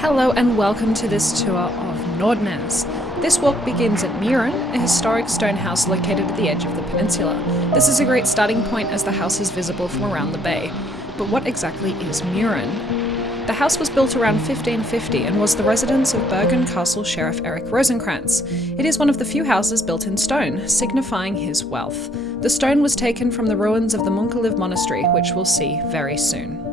Hello and welcome to this tour of Nordnes. This walk begins at Muren, a historic stone house located at the edge of the peninsula. This is a great starting point as the house is visible from around the bay. But what exactly is Muren? The house was built around 1550 and was the residence of Bergen Castle Sheriff Erik Rosenkrantz. It is one of the few houses built in stone, signifying his wealth. The stone was taken from the ruins of the Munkeliv Monastery, which we'll see very soon.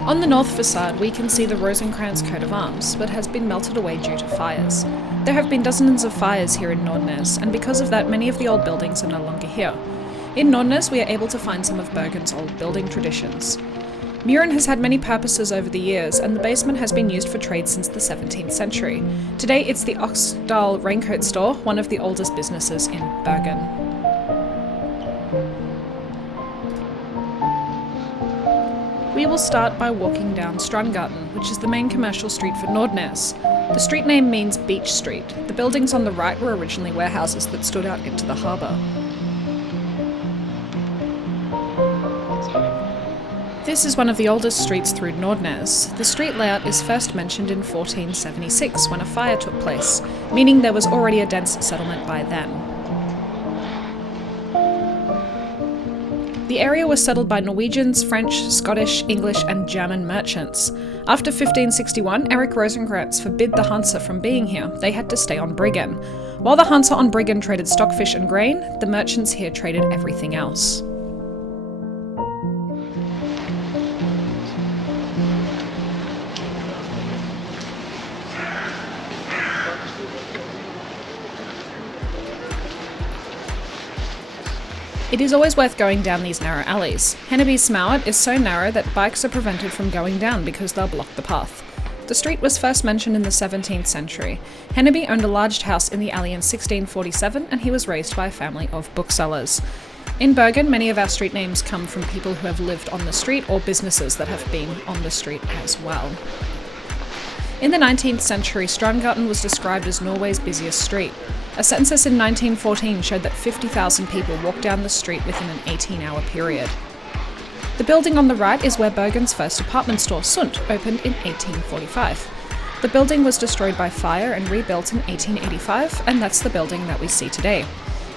On the north facade we can see the Rosenkrantz coat of arms, but has been melted away due to fires. There have been dozens of fires here in Nordnes, and because of that many of the old buildings are no longer here. In Nordnes we are able to find some of Bergen's old building traditions. Muren has had many purposes over the years, and the basement has been used for trade since the 17th century. Today it's the Oxdal Raincoat Store, one of the oldest businesses in Bergen. We will start by walking down Strandgaten, which is the main commercial street for Nordnes. The street name means beach street. The buildings on the right were originally warehouses that stood out into the harbour. This is one of the oldest streets through Nordnes. The street layout is first mentioned in 1476 when a fire took place, meaning there was already a dense settlement by then. The area was settled by Norwegians, French, Scottish, English and German merchants. After 1561, Erik Rosenkrantz forbid the Hansa from being here. They had to stay on Briggen. While the Hansa on Briggen traded stockfish and grain, the merchants here traded everything else. It is always worth going down these narrow alleys. Henneby's Smauet is so narrow that bikes are prevented from going down because they'll block the path. The street was first mentioned in the 17th century. Henneby owned a large house in the alley in 1647 and he was raised by a family of booksellers. In Bergen, many of our street names come from people who have lived on the street or businesses that have been on the street as well. In the 19th century, Strandgaten was described as Norway's busiest street. A census in 1914 showed that 50,000 people walked down the street within an 18-hour period. The building on the right is where Bergen's first department store, Sunt, opened in 1845. The building was destroyed by fire and rebuilt in 1885, and that's the building that we see today.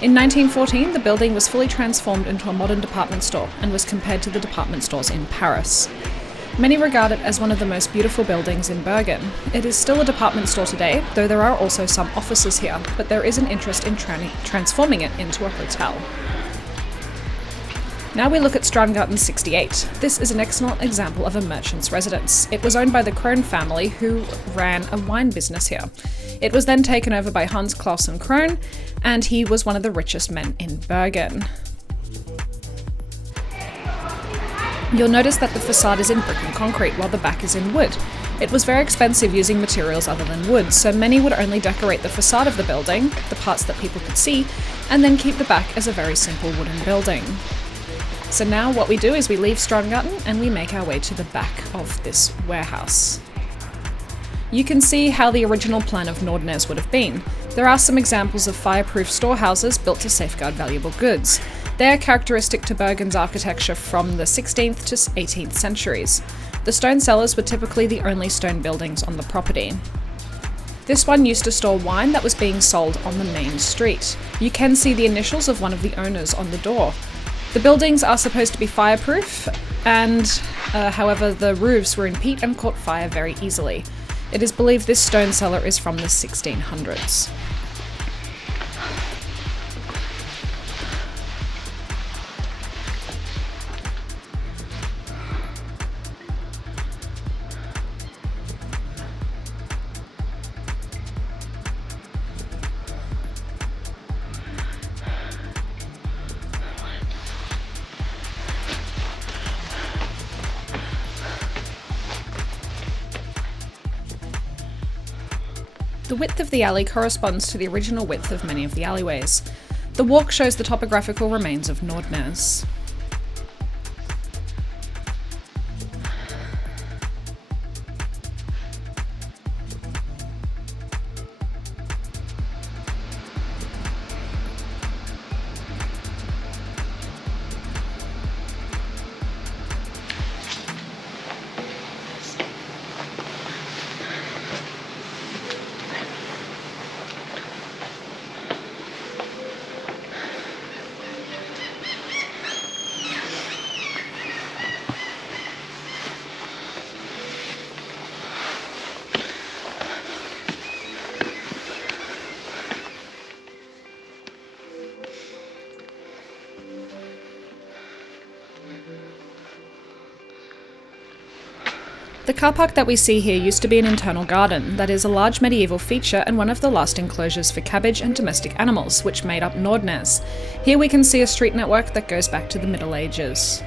In 1914, the building was fully transformed into a modern department store and was compared to the department stores in Paris. Many regard it as one of the most beautiful buildings in Bergen. It is still a department store today, though there are also some offices here, but there is an interest in transforming it into a hotel. Now we look at Strandgaten 68. This is an excellent example of a merchant's residence. It was owned by the Krohn family, who ran a wine business here. It was then taken over by Hans Clausen Krohn, and he was one of the richest men in Bergen. You'll notice that the facade is in brick and concrete while the back is in wood. It was very expensive using materials other than wood, so many would only decorate the facade of the building, the parts that people could see, and then keep the back as a very simple wooden building. So now what we do is we leave Strandgaten and we make our way to the back of this warehouse. You can see how the original plan of Nordnes would have been. There are some examples of fireproof storehouses built to safeguard valuable goods. They are characteristic to Bergen's architecture from the 16th to 18th centuries. The stone cellars were typically the only stone buildings on the property. This one used to store wine that was being sold on the main street. You can see the initials of one of the owners on the door. The buildings are supposed to be fireproof, and however the roofs were in peat and caught fire very easily. It is believed this stone cellar is from the 1600s. The width of the alley corresponds to the original width of many of the alleyways. The walk shows the topographical remains of Nordnes. The car park that we see here used to be an internal garden, that is a large medieval feature and one of the last enclosures for cabbage and domestic animals, which made up Nordnes. Here we can see a street network that goes back to the Middle Ages.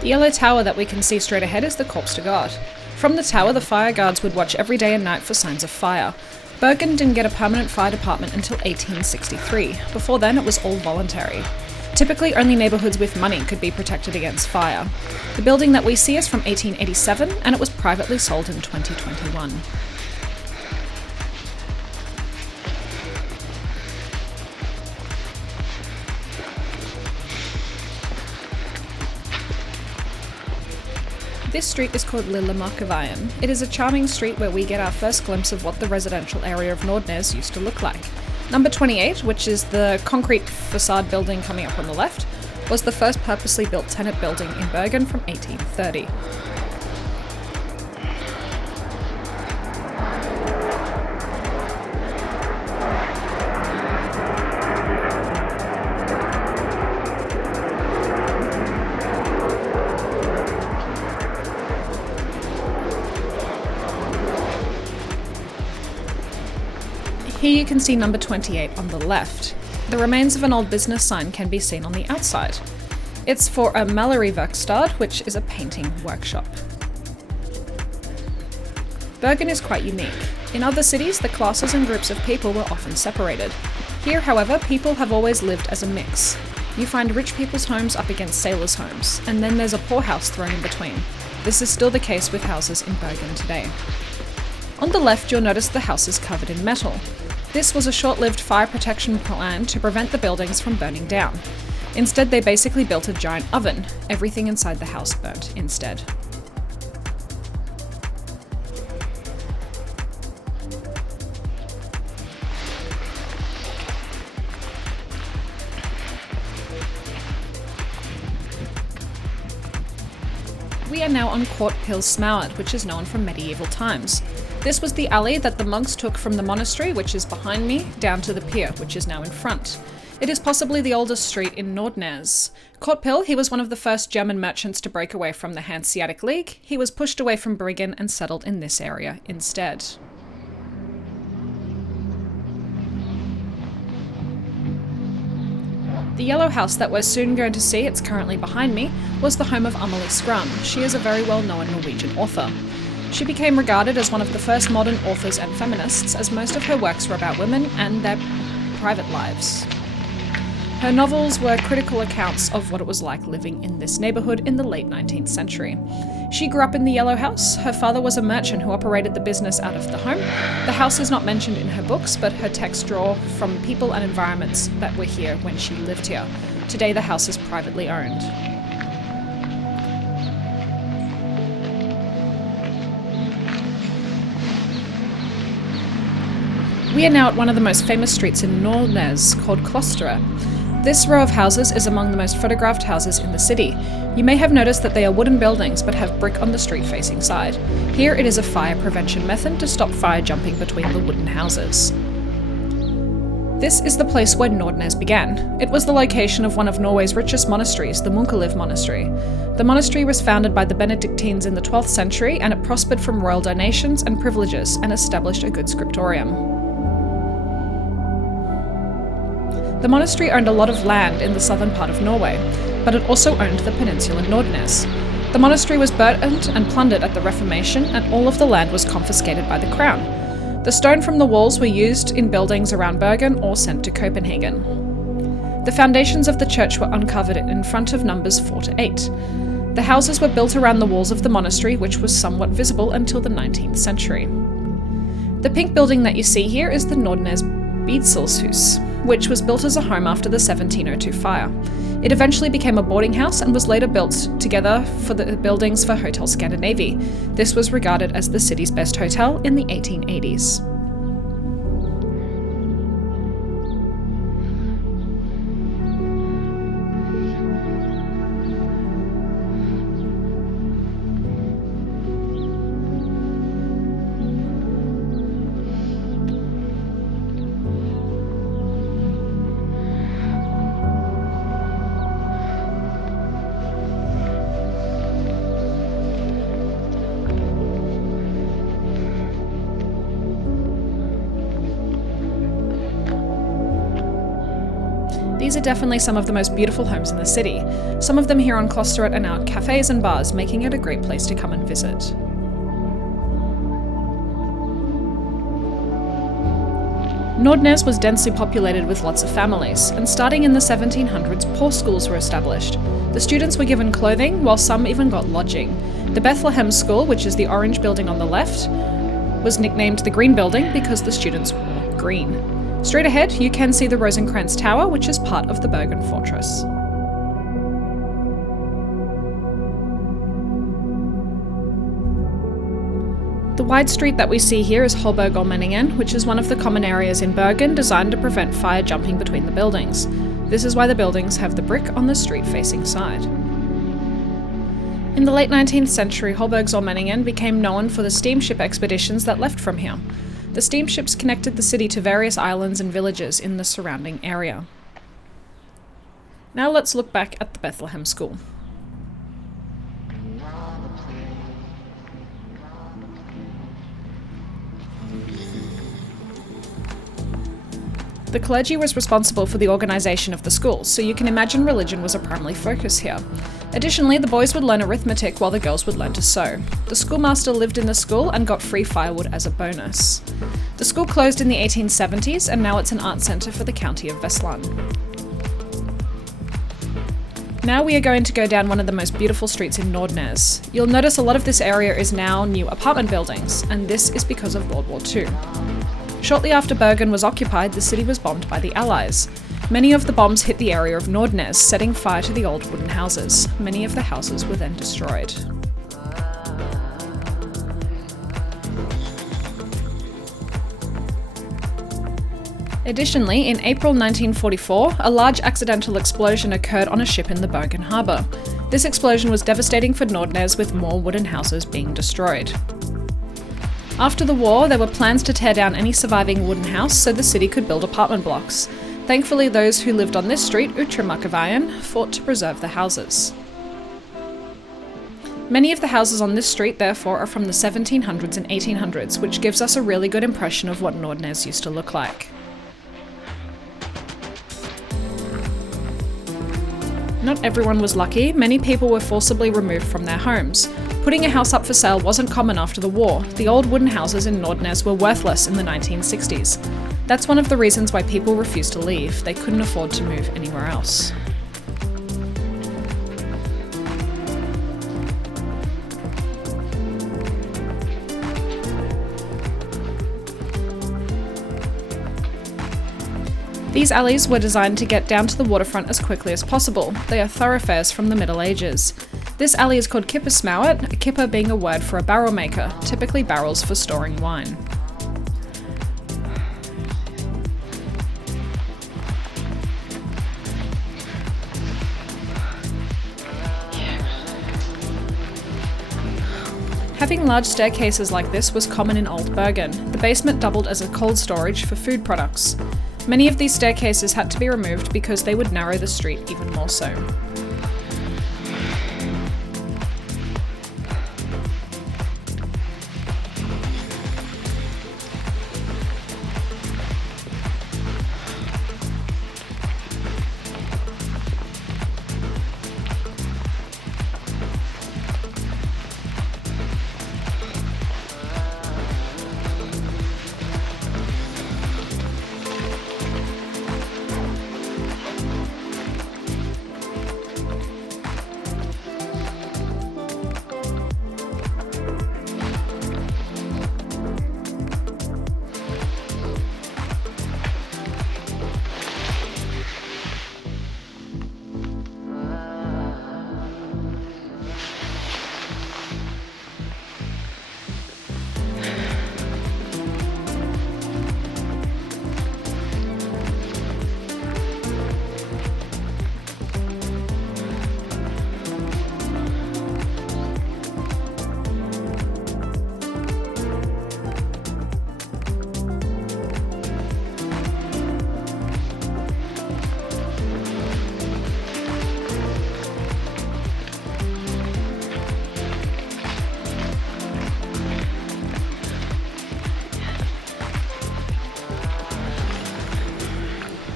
The yellow tower that we can see straight ahead is the Corpse to God. From the tower, the fire guards would watch every day and night for signs of fire. Bergen didn't get a permanent fire department until 1863. Before then, it was all voluntary. Typically, only neighbourhoods with money could be protected against fire. The building that we see is from 1887, and it was privately sold in 2021. This street is called Lille Markeveien. It is a charming street where we get our first glimpse of what the residential area of Nordnes used to look like. Number 28, which is the concrete facade building coming up on the left, was the first purposely built tenant building in Bergen from 1830. Here you can see number 28 on the left. The remains of an old business sign can be seen on the outside. It's for a Maleriverkstad, which is a painting workshop. Bergen is quite unique. In other cities, the classes and groups of people were often separated. Here, however, people have always lived as a mix. You find rich people's homes up against sailors' homes, and then there's a poor house thrown in between. This is still the case with houses in Bergen today. On the left, you'll notice the house is covered in metal. This was a short-lived fire protection plan to prevent the buildings from burning down. Instead, they basically built a giant oven. Everything inside the house burnt instead. We are now on Kortpils Smauet, which is known from medieval times. This was the alley that the monks took from the monastery, which is behind me, down to the pier, which is now in front. It is possibly the oldest street in Nordnes. Kortpil, he was one of the first German merchants to break away from the Hanseatic League. He was pushed away from Bryggen and settled in this area instead. The yellow house that we're soon going to see, it's currently behind me, was the home of Amalie Skram. She is a very well-known Norwegian author. She became regarded as one of the first modern authors and feminists, as most of her works were about women and their private lives. Her novels were critical accounts of what it was like living in this neighbourhood in the late 19th century. She grew up in the Yellow House. Her father was a merchant who operated the business out of the home. The house is not mentioned in her books, but her texts draw from people and environments that were here when she lived here. Today the house is privately owned. We are now at one of the most famous streets in Nordnes, called Klosteret. This row of houses is among the most photographed houses in the city. You may have noticed that they are wooden buildings but have brick on the street-facing side. Here it is a fire prevention method to stop fire jumping between the wooden houses. This is the place where Nordnes began. It was the location of one of Norway's richest monasteries, the Munkeliv monastery. The monastery was founded by the Benedictines in the 12th century, and it prospered from royal donations and privileges and established a good scriptorium. The monastery owned a lot of land in the southern part of Norway, but it also owned the peninsula Nordnes. The monastery was burnt and plundered at the Reformation, and all of the land was confiscated by the crown. The stone from the walls were used in buildings around Bergen or sent to Copenhagen. The foundations of the church were uncovered in front of numbers 4 to 8. The houses were built around the walls of the monastery, which was somewhat visible until the 19th century. The pink building that you see here is the Nordnes Bidselshus, which was built as a home after the 1702 fire. It eventually became a boarding house and was later built together for the buildings for Hotel Scandinavie. This was regarded as the city's best hotel in the 1880s. These are definitely some of the most beautiful homes in the city. Some of them here on Klosterett are now cafes and bars, making it a great place to come and visit. Nordnes was densely populated with lots of families, and starting in the 1700s, poor schools were established. The students were given clothing, while some even got lodging. The Bethlehem School, which is the orange building on the left, was nicknamed the Green Building because the students wore green. Straight ahead, you can see the Rosenkrantz Tower, which is part of the Bergen Fortress. The wide street that we see here is Holbergallmenningen, which is one of the common areas in Bergen designed to prevent fire jumping between the buildings. This is why the buildings have the brick on the street-facing side. In the late 19th century, Holbergallmenningen became known for the steamship expeditions that left from here. The steamships connected the city to various islands and villages in the surrounding area. Now let's look back at the Bethlehem School. The clergy was responsible for the organisation of the school, so you can imagine religion was a primary focus here. Additionally, the boys would learn arithmetic while the girls would learn to sew. The schoolmaster lived in the school and got free firewood as a bonus. The school closed in the 1870s, and now it's an art centre for the county of Vestland. Now we are going to go down one of the most beautiful streets in Nordnes. You'll notice a lot of this area is now new apartment buildings, and this is because of World War II. Shortly after Bergen was occupied, the city was bombed by the Allies. Many of the bombs hit the area of Nordnes, setting fire to the old wooden houses. Many of the houses were then destroyed. Additionally, in April 1944, a large accidental explosion occurred on a ship in the Bergen harbour. This explosion was devastating for Nordnes, with more wooden houses being destroyed. After the war, there were plans to tear down any surviving wooden house so the city could build apartment blocks. Thankfully, those who lived on this street, Utramakkeveien, fought to preserve the houses. Many of the houses on this street, therefore, are from the 1700s and 1800s, which gives us a really good impression of what Nordnes used to look like. Not everyone was lucky. Many people were forcibly removed from their homes. Putting a house up for sale wasn't common after the war. The old wooden houses in Nordnes were worthless in the 1960s. That's one of the reasons why people refused to leave. They couldn't afford to move anywhere else. These alleys were designed to get down to the waterfront as quickly as possible. They are thoroughfares from the Middle Ages. This alley is called Kippersmauet, a kipper being a word for a barrel maker, typically barrels for storing wine. Having large staircases like this was common in Old Bergen. The basement doubled as a cold storage for food products. Many of these staircases had to be removed because they would narrow the street even more so.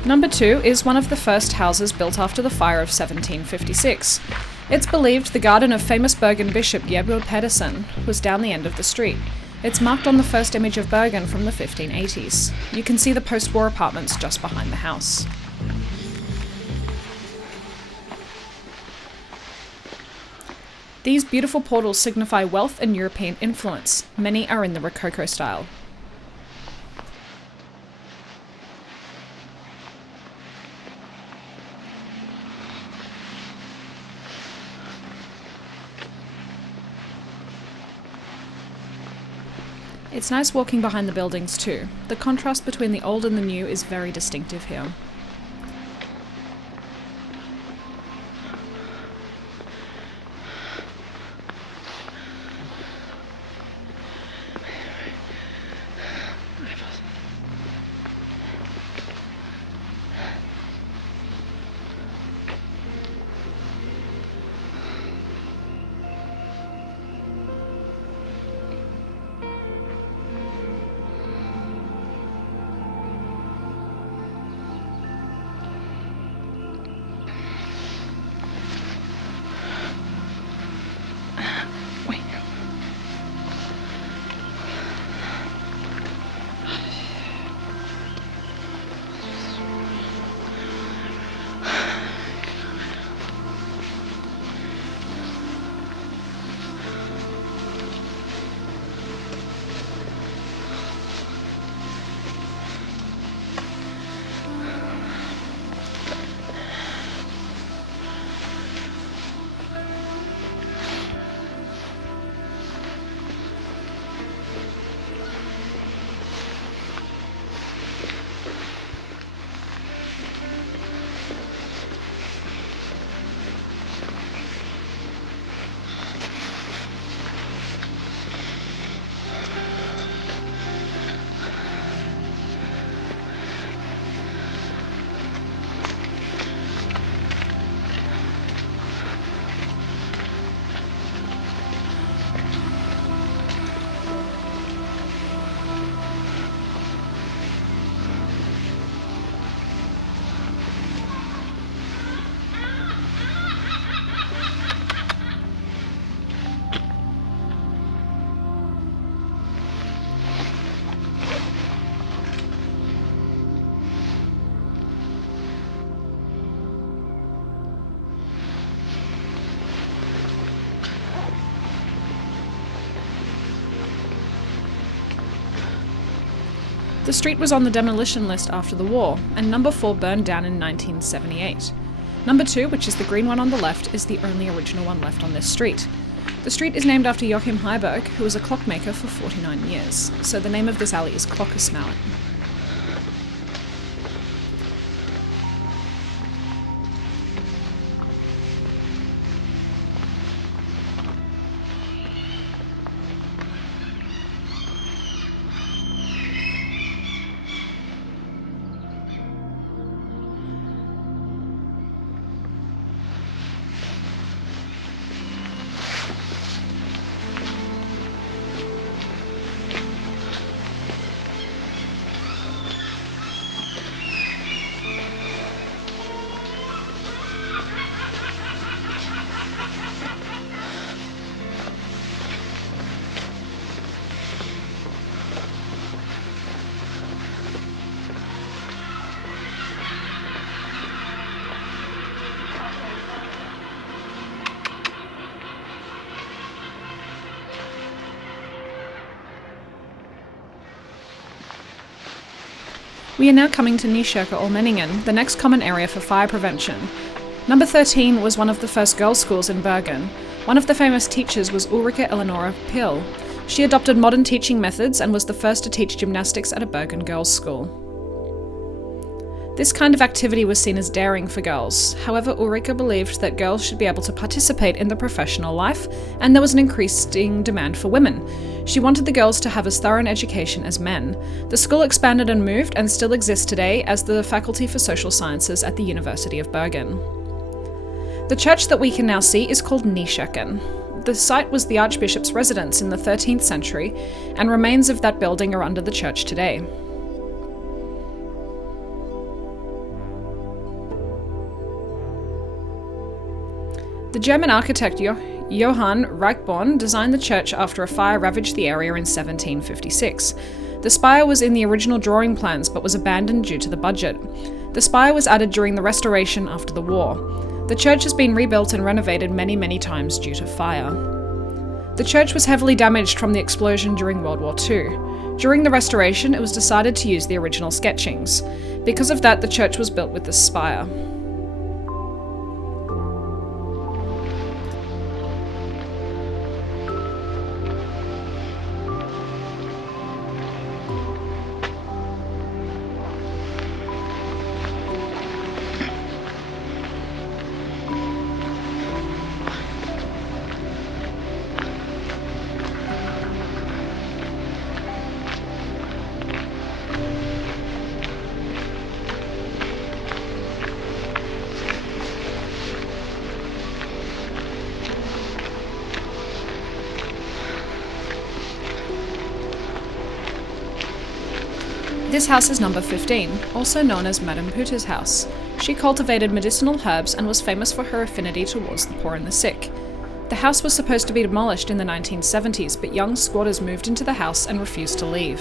Number 2 is one of the first houses built after the fire of 1756. It's believed the garden of famous Bergen bishop Gebjord Pedersen was down the end of the street. It's marked on the first image of Bergen from the 1580s. You can see the post-war apartments just behind the house. These beautiful portals signify wealth and European influence. Many are in the Rococo style. It's nice walking behind the buildings too. The contrast between the old and the new is very distinctive here. The street was on the demolition list after the war, and number 4 burned down in 1978. Number 2, which is the green one on the left, is the only original one left on this street. The street is named after Joachim Heiberg, who was a clockmaker for 49 years, so the name of this alley is Klokkesmauet. We are now coming to Nykirken or Menningen, the next common area for fire prevention. Number 13 was one of the first girls' schools in Bergen. One of the famous teachers was Ulrike Eleonora Pill. She adopted modern teaching methods and was the first to teach gymnastics at a Bergen girls' school. This kind of activity was seen as daring for girls. However, Ulrika believed that girls should be able to participate in the professional life, and there was an increasing demand for women. She wanted the girls to have as thorough an education as men. The school expanded and moved and still exists today as the Faculty for Social Sciences at the University of Bergen. The church that we can now see is called Nykirken. The site was the Archbishop's residence in the 13th century, and remains of that building are under the church today. The German architect Johann Reichborn designed the church after a fire ravaged the area in 1756. The spire was in the original drawing plans but was abandoned due to the budget. The spire was added during the restoration after the war. The church has been rebuilt and renovated many times due to fire. The church was heavily damaged from the explosion during World War II. During the restoration, it was decided to use the original sketchings. Because of that, the church was built with this spire. This house is number 15, also known as Madame Putter's house. She cultivated medicinal herbs and was famous for her affinity towards the poor and the sick. The house was supposed to be demolished in the 1970s, but young squatters moved into the house and refused to leave.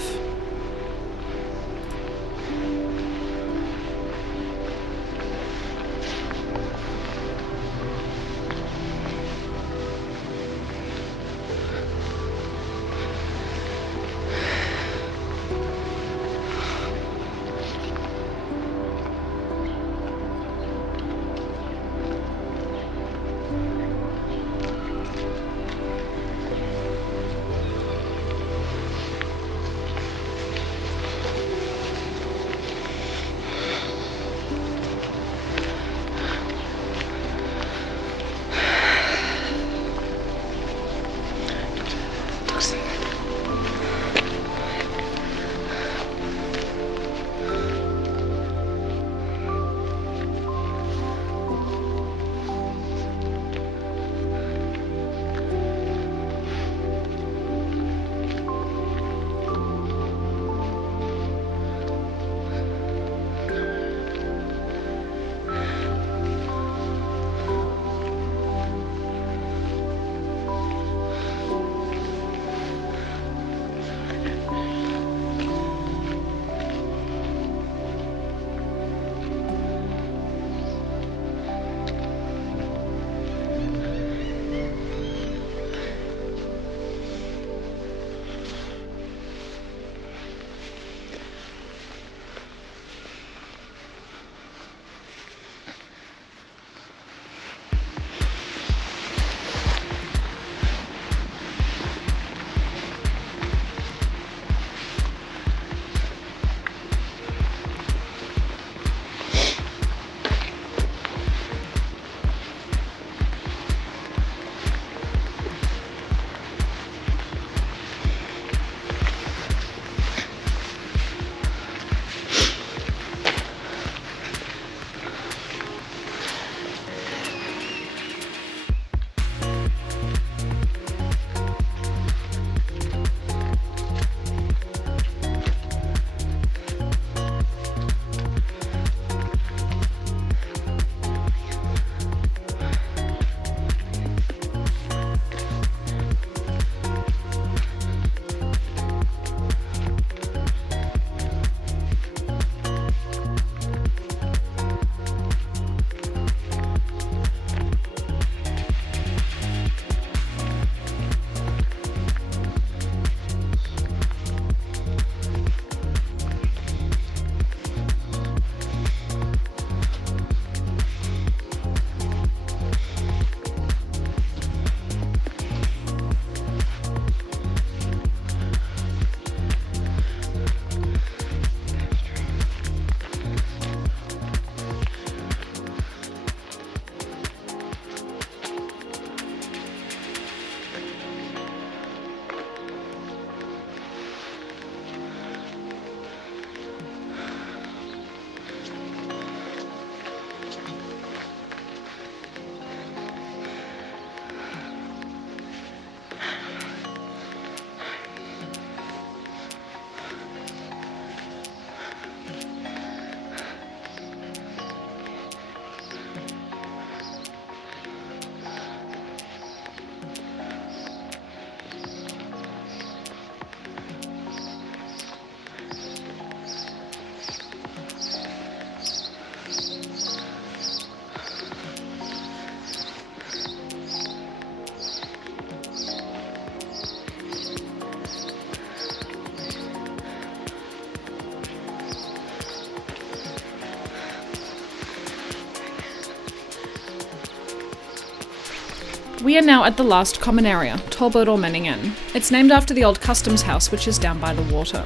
We are now at the last common area, Torborgmeningen. It's named after the old customs house which is down by the water.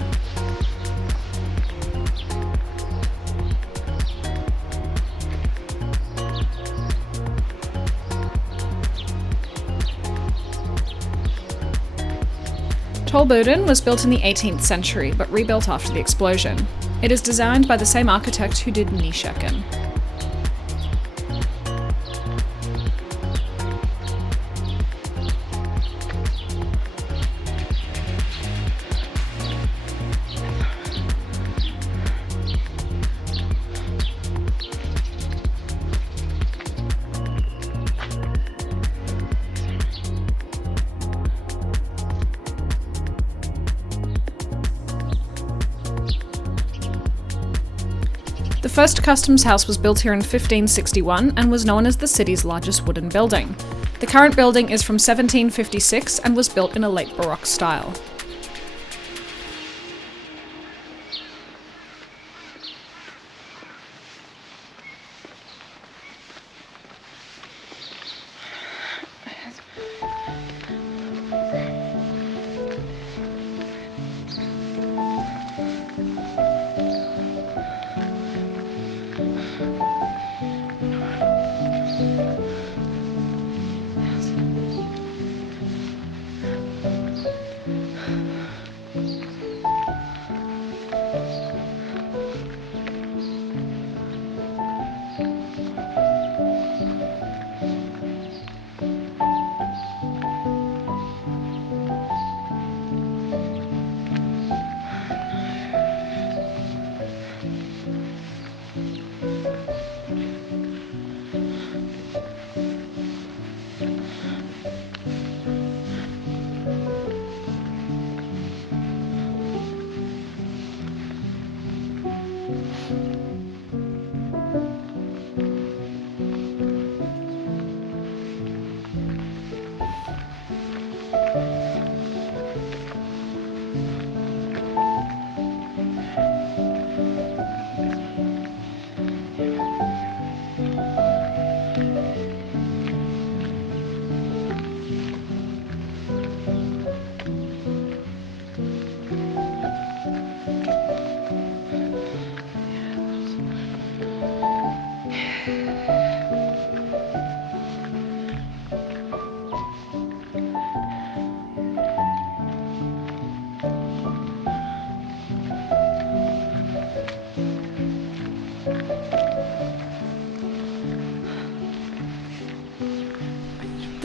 Torborgen was built in the 18th century, but rebuilt after the explosion. It is designed by the same architect who did Nykirken. The first customs house was built here in 1561 and was known as the city's largest wooden building. The current building is from 1756 and was built in a late Baroque style.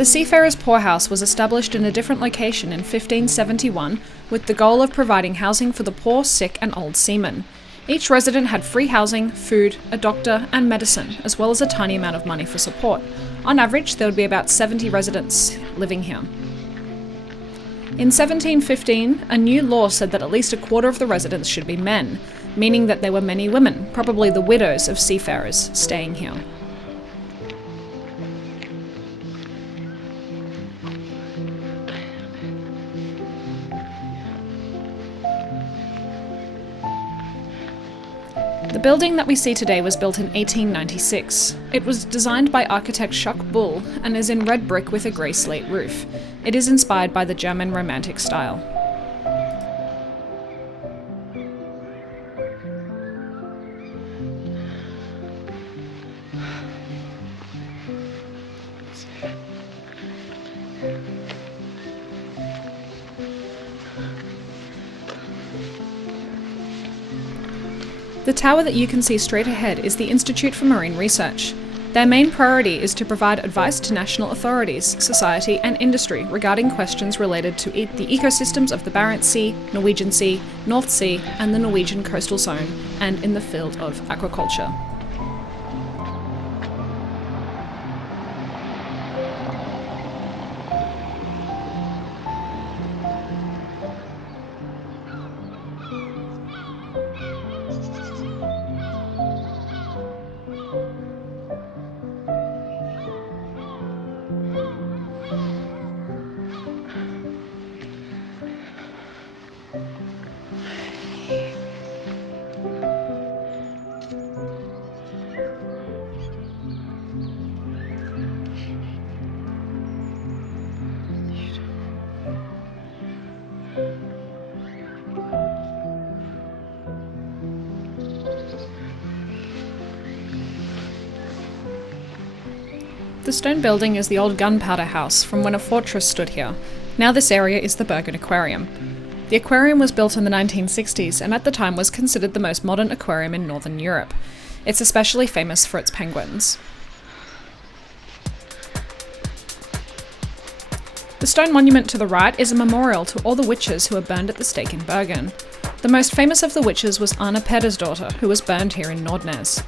The Seafarers' poorhouse was established in a different location in 1571 with the goal of providing housing for the poor, sick and old seamen. Each resident had free housing, food, a doctor and medicine, as well as a tiny amount of money for support. On average, there would be about 70 residents living here. In 1715, a new law said that at least a quarter of the residents should be men, meaning that there were many women, probably the widows of seafarers, staying here. The building that we see today was built in 1896. It was designed by architect Jacques Bull and is in red brick with a grey slate roof. It is inspired by the German Romantic style. The tower that you can see straight ahead is the Institute for Marine Research. Their main priority is to provide advice to national authorities, society and industry regarding questions related to the ecosystems of the Barents Sea, Norwegian Sea, North Sea and the Norwegian coastal zone, and in the field of aquaculture. The stone building is the old gunpowder house from when a fortress stood here. Now this area is the Bergen Aquarium. The aquarium was built in the 1960s and at the time was considered the most modern aquarium in Northern Europe. It's especially famous for its penguins. The stone monument to the right is a memorial to all the witches who were burned at the stake in Bergen. The most famous of the witches was Anna Peder's daughter, who was burned here in Nordnes.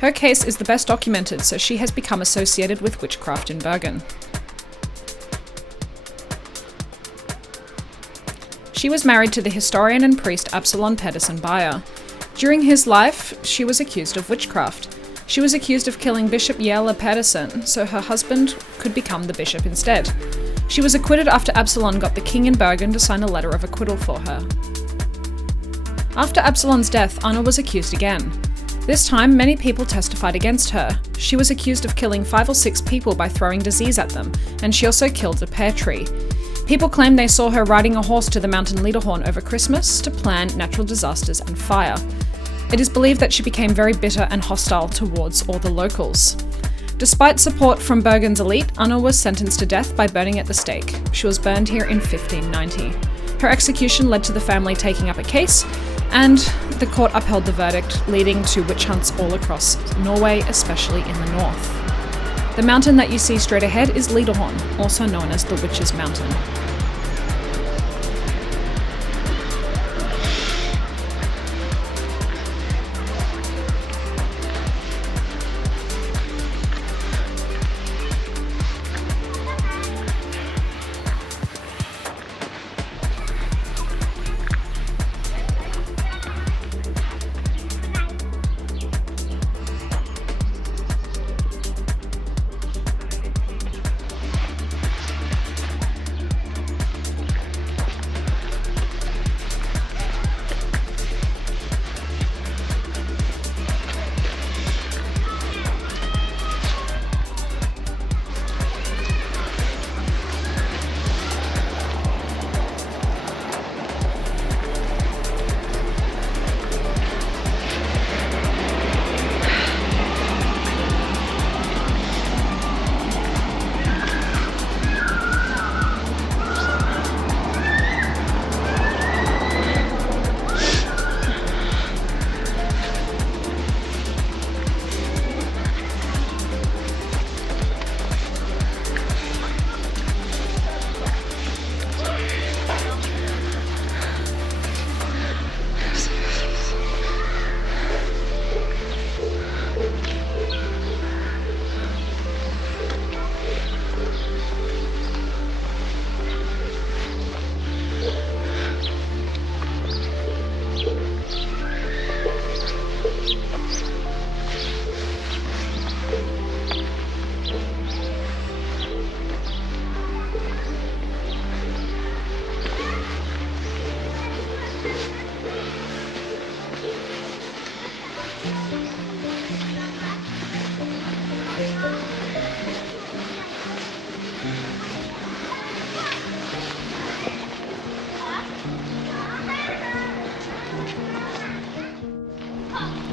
Her case is the best documented, so she has become associated with witchcraft in Bergen. She was married to the historian and priest Absalon Pedersen Beyer. During his life, she was accused of witchcraft. She was accused of killing Bishop Jelle Pedersen, so her husband could become the bishop instead. She was acquitted after Absalon got the king in Bergen to sign a letter of acquittal for her. After Absalon's death, Anna was accused again. This time, many people testified against her. She was accused of killing 5 or 6 people by throwing disease at them, and she also killed a pear tree. People claim they saw her riding a horse to the mountain Lederhorn over Christmas to plan natural disasters and fire. It is believed that she became very bitter and hostile towards all the locals. Despite support from Bergen's elite, Anna was sentenced to death by burning at the stake. She was burned here in 1590. Her execution led to the family taking up a case, and the court upheld the verdict, leading to witch hunts all across Norway, especially in the north. The mountain that you see straight ahead is Lederhorn, also known as the Witch's Mountain.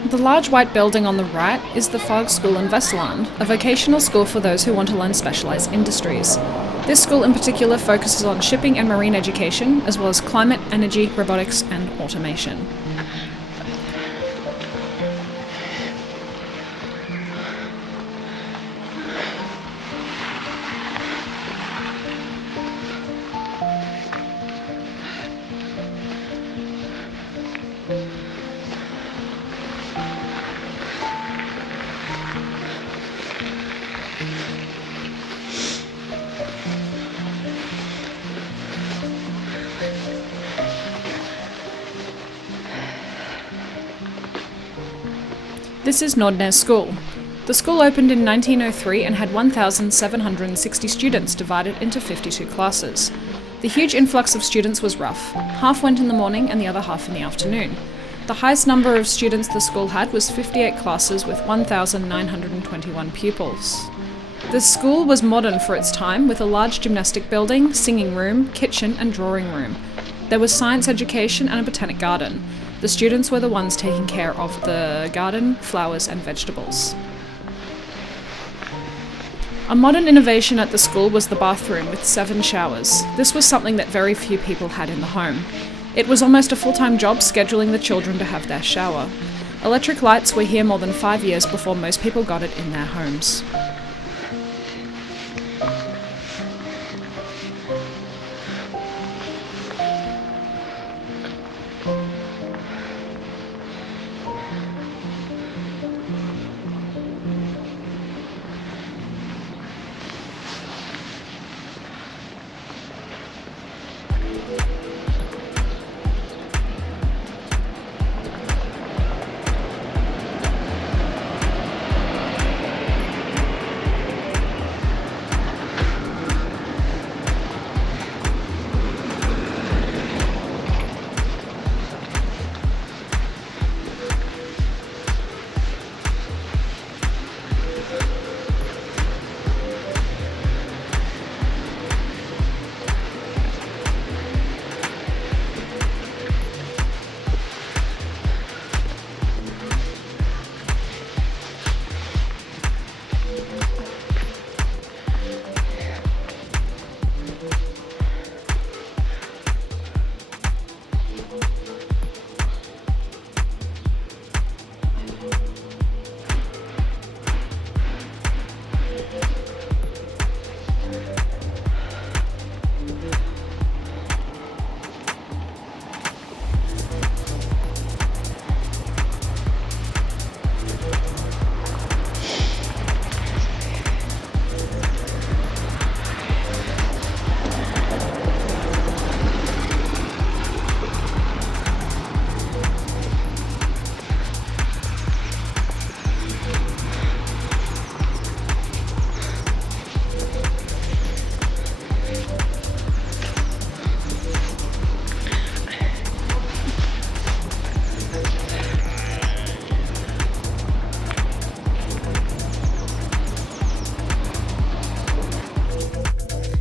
The large white building on the right is the Fagskole in Vestland, a vocational school for those who want to learn specialised industries. This school in particular focuses on shipping and marine education, as well as climate, energy, robotics and automation. This is Nordnes School. The school opened in 1903 and had 1,760 students divided into 52 classes. The huge influx of students was rough. Half went in the morning and the other half in the afternoon. The highest number of students the school had was 58 classes with 1,921 pupils. The school was modern for its time, with a large gymnastic building, singing room, kitchen and drawing room. There was science education and a botanic garden. The students were the ones taking care of the garden, flowers and vegetables. A modern innovation at the school was the bathroom with 7 showers. This was something that very few people had in the home. It was almost a full-time job scheduling the children to have their shower. Electric lights were here more than 5 years before most people got it in their homes.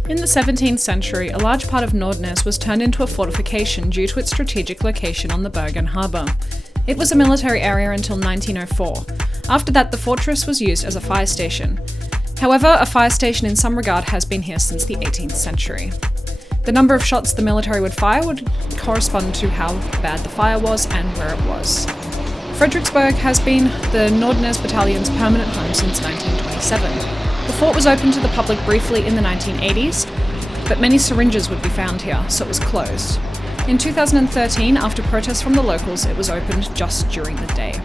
In the 17th century, a large part of Nordnes was turned into a fortification due to its strategic location on the Bergen harbour. It was a military area until 1904. After that, the fortress was used as a fire station. However, a fire station in some regard has been here since the 18th century. The number of shots the military would fire would correspond to how bad the fire was and where it was. Frederiksberg has been the Nordnes Battalion's permanent home since 1927. The fort was opened to the public briefly in the 1980s, but many syringes would be found here, so it was closed. In 2013, after protests from the locals, it was opened just during the day.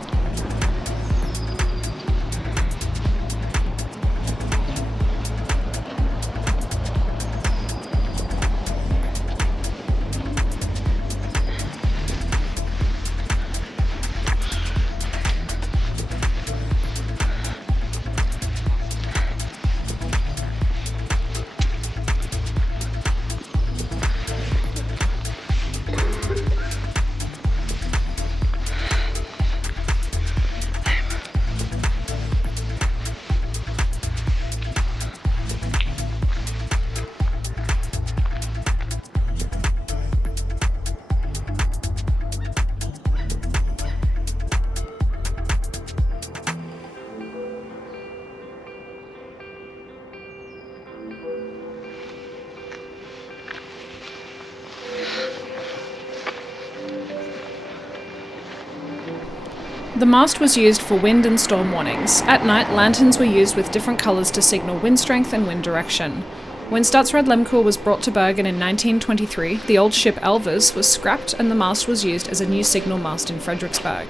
The mast was used for wind and storm warnings. At night, lanterns were used with different colours to signal wind strength and wind direction. When Statsraad Lemkor was brought to Bergen in 1923, the old ship Elvers was scrapped and the mast was used as a new signal mast in Frederiksberg.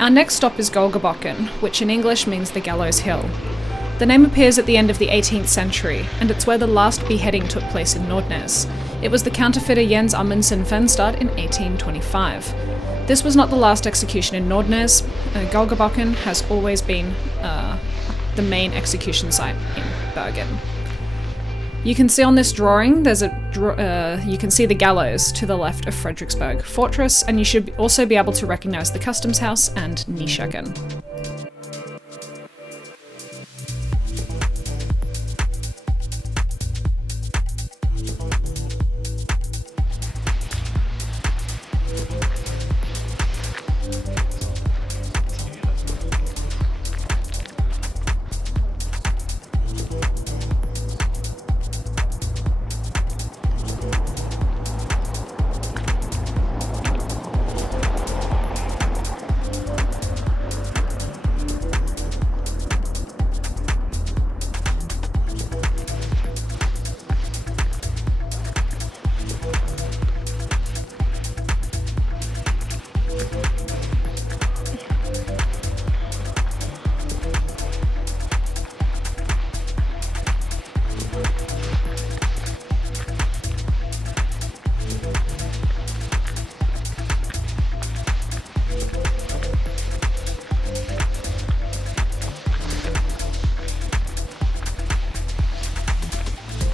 Our next stop is Golgabakken, which in English means the Gallows Hill. The name appears at the end of the 18th century, and it's where the last beheading took place in Nordnes. It was the counterfeiter Jens Amundsen Fenstad in 1825. This was not the last execution in Nordnes. Golgabakken has always been the main execution site in Bergen. You can see on this drawing, you can see the gallows to the left of Frederiksberg Fortress, and you should also be able to recognise the Customs House and Nykirken.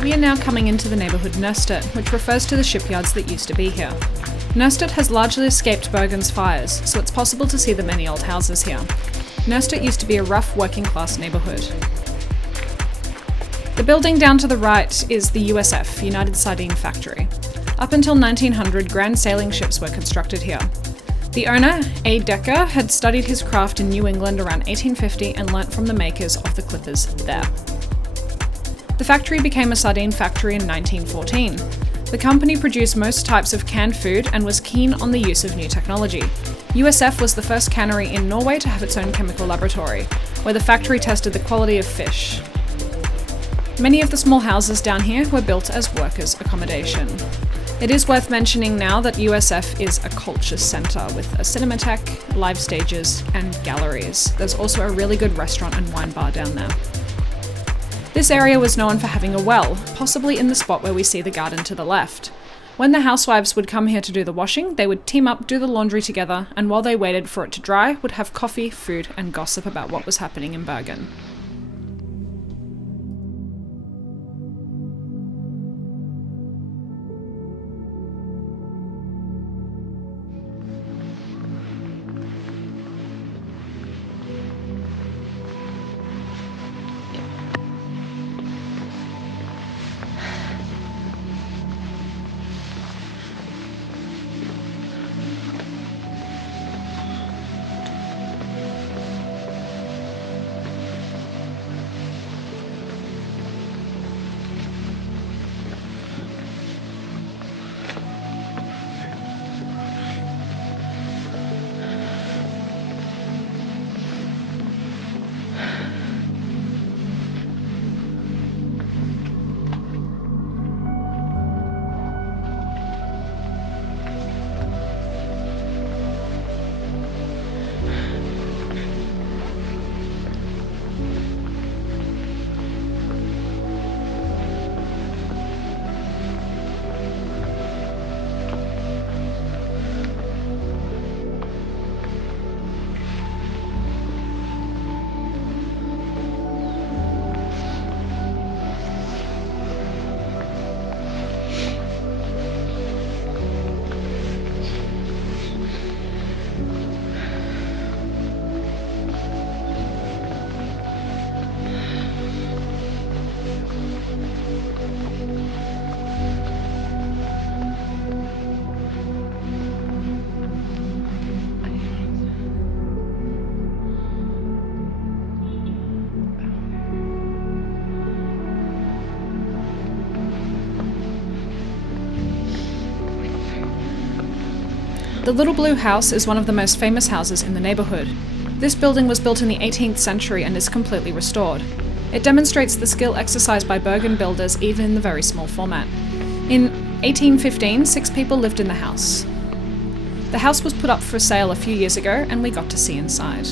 We are now coming into the neighbourhood Nordnes, which refers to the shipyards that used to be here. Nordnes has largely escaped Bergen's fires, so it's possible to see the many old houses here. Nordnes used to be a rough working-class neighbourhood. The building down to the right is the USF, United Sardine Factory. Up until 1900, grand sailing ships were constructed here. The owner, A. Decker, had studied his craft in New England around 1850 and learnt from the makers of the clippers there. The factory became a sardine factory in 1914. The company produced most types of canned food and was keen on the use of new technology. USF was the first cannery in Norway to have its own chemical laboratory, where the factory tested the quality of fish. Many of the small houses down here were built as workers' accommodation. It is worth mentioning now that USF is a culture centre with a cinematheque, live stages, and galleries. There's also a really good restaurant and wine bar down there. This area was known for having a well, possibly in the spot where we see the garden to the left. When the housewives would come here to do the washing, they would team up, do the laundry together, and while they waited for it to dry, would have coffee, food, and gossip about what was happening in Bergen. The Little Blue House is one of the most famous houses in the neighbourhood. This building was built in the 18th century and is completely restored. It demonstrates the skill exercised by Bergen builders even in the very small format. In 1815, 6 people lived in the house. The house was put up for sale a few years ago and we got to see inside.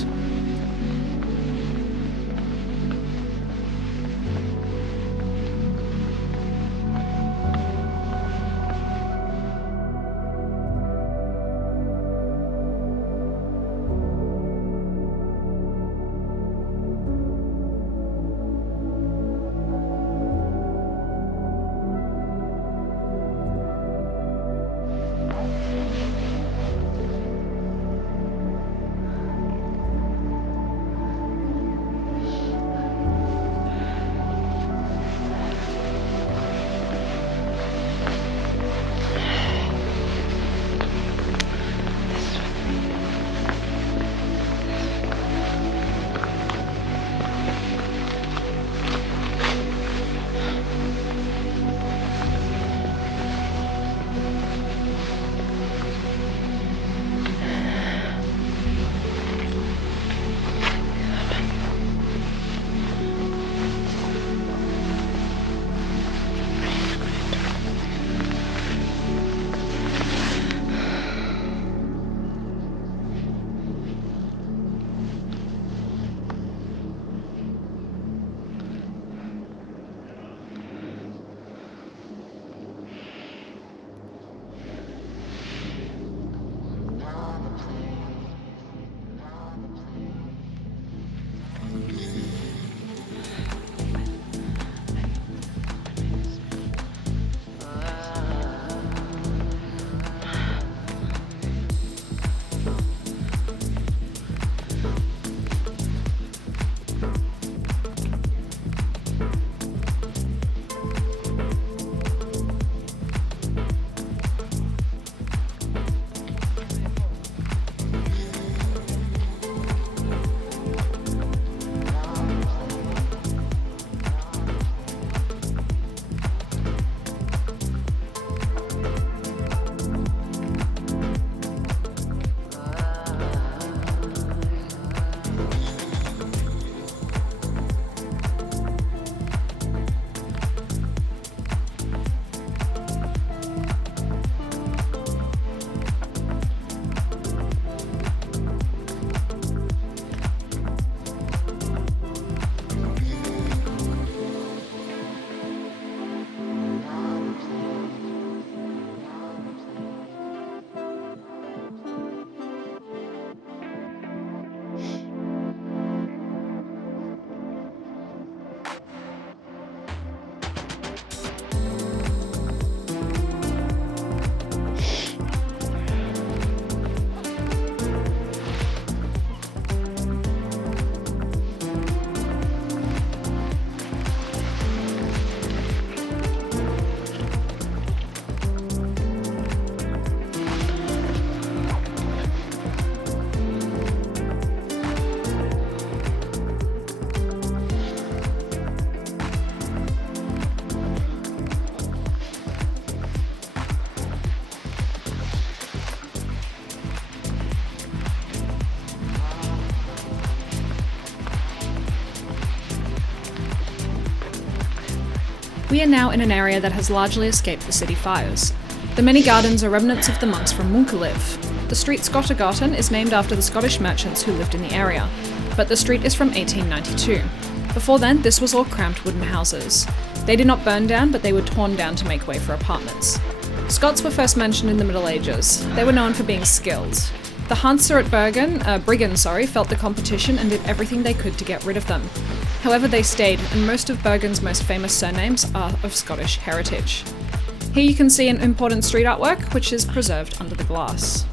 We are now in an area that has largely escaped the city fires. The many gardens are remnants of the monks from Munkeliv. The street Strandgaten is named after the Scottish merchants who lived in the area, but the street is from 1892. Before then, this was all cramped wooden houses. They did not burn down, but they were torn down to make way for apartments. Scots were first mentioned in the Middle Ages. They were known for being skilled. The Hansa at Briggen, felt the competition and did everything they could to get rid of them. However, they stayed, and most of Bergen's most famous surnames are of Scottish heritage. Here you can see an important street artwork, which is preserved under the glass.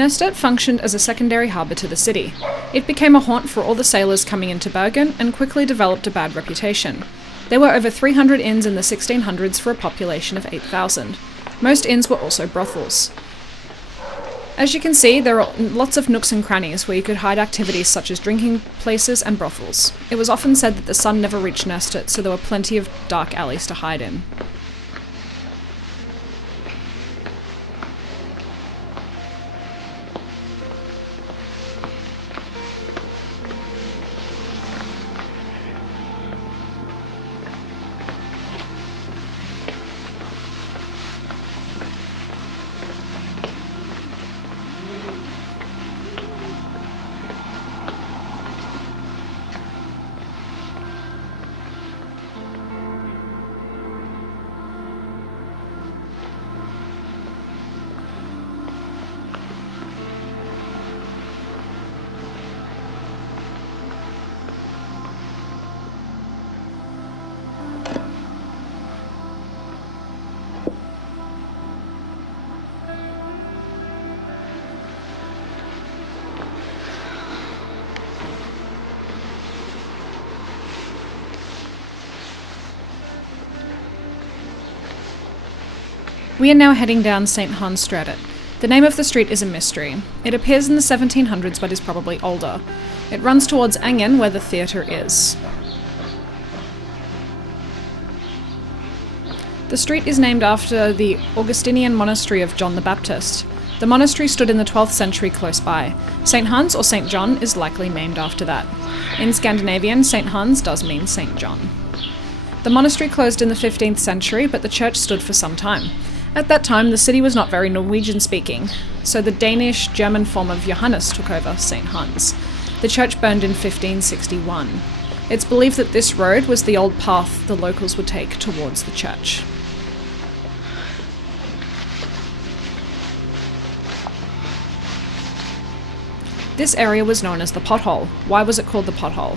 Nordnes functioned as a secondary harbour to the city. It became a haunt for all the sailors coming into Bergen and quickly developed a bad reputation. There were over 300 inns in the 1600s for a population of 8,000. Most inns were also brothels. As you can see, there are lots of nooks and crannies where you could hide activities such as drinking places and brothels. It was often said that the sun never reached Nordnes, so there were plenty of dark alleys to hide in. We are now heading down St. Hans Strædet. The name of the street is a mystery. It appears in the 1700s but is probably older. It runs towards Engen, where the theatre is. The street is named after the Augustinian monastery of John the Baptist. The monastery stood in the 12th century close by. St. Hans or St. John is likely named after that. In Scandinavian, St. Hans does mean St. John. The monastery closed in the 15th century, but the church stood for some time. At that time, the city was not very Norwegian-speaking, so the Danish-German form of Johannes took over St. Hans. The church burned in 1561. It's believed that this road was the old path the locals would take towards the church. This area was known as the Pothole. Why was it called the Pothole?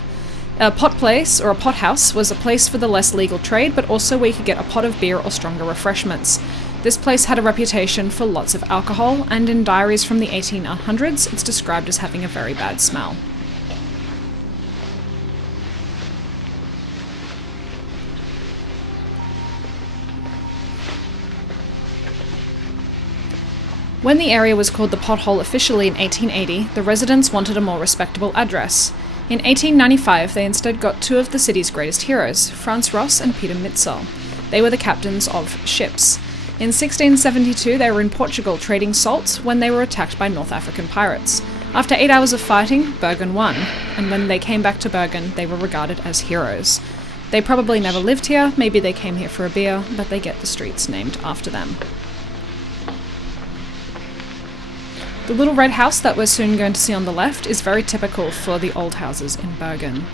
A pot place, or a pothouse, was a place for the less legal trade, but also where you could get a pot of beer or stronger refreshments. This place had a reputation for lots of alcohol, and in diaries from the 1800s, it's described as having a very bad smell. When the area was called the Pothole officially in 1880, the residents wanted a more respectable address. In 1895, they instead got two of the city's greatest heroes, Franz Ross and Peter Mitzel. They were the captains of ships. In 1672, they were in Portugal trading salt when they were attacked by North African pirates. After 8 hours of fighting, Bergen won, and when they came back to Bergen, they were regarded as heroes. They probably never lived here, maybe they came here for a beer, but they get the streets named after them. The little red house that we're soon going to see on the left is very typical for the old houses in Bergen.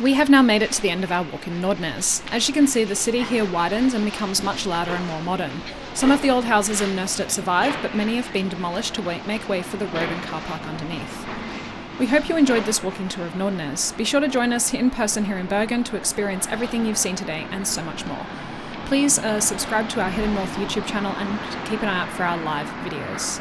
We have now made it to the end of our walk in Nordnes. As you can see, the city here widens and becomes much louder and more modern. Some of the old houses in Nordnes survive, but many have been demolished to make way for the road and car park underneath. We hope you enjoyed this walking tour of Nordnes. Be sure to join us in person here in Bergen to experience everything you've seen today and so much more. Please subscribe to our Hidden North YouTube channel and keep an eye out for our live videos.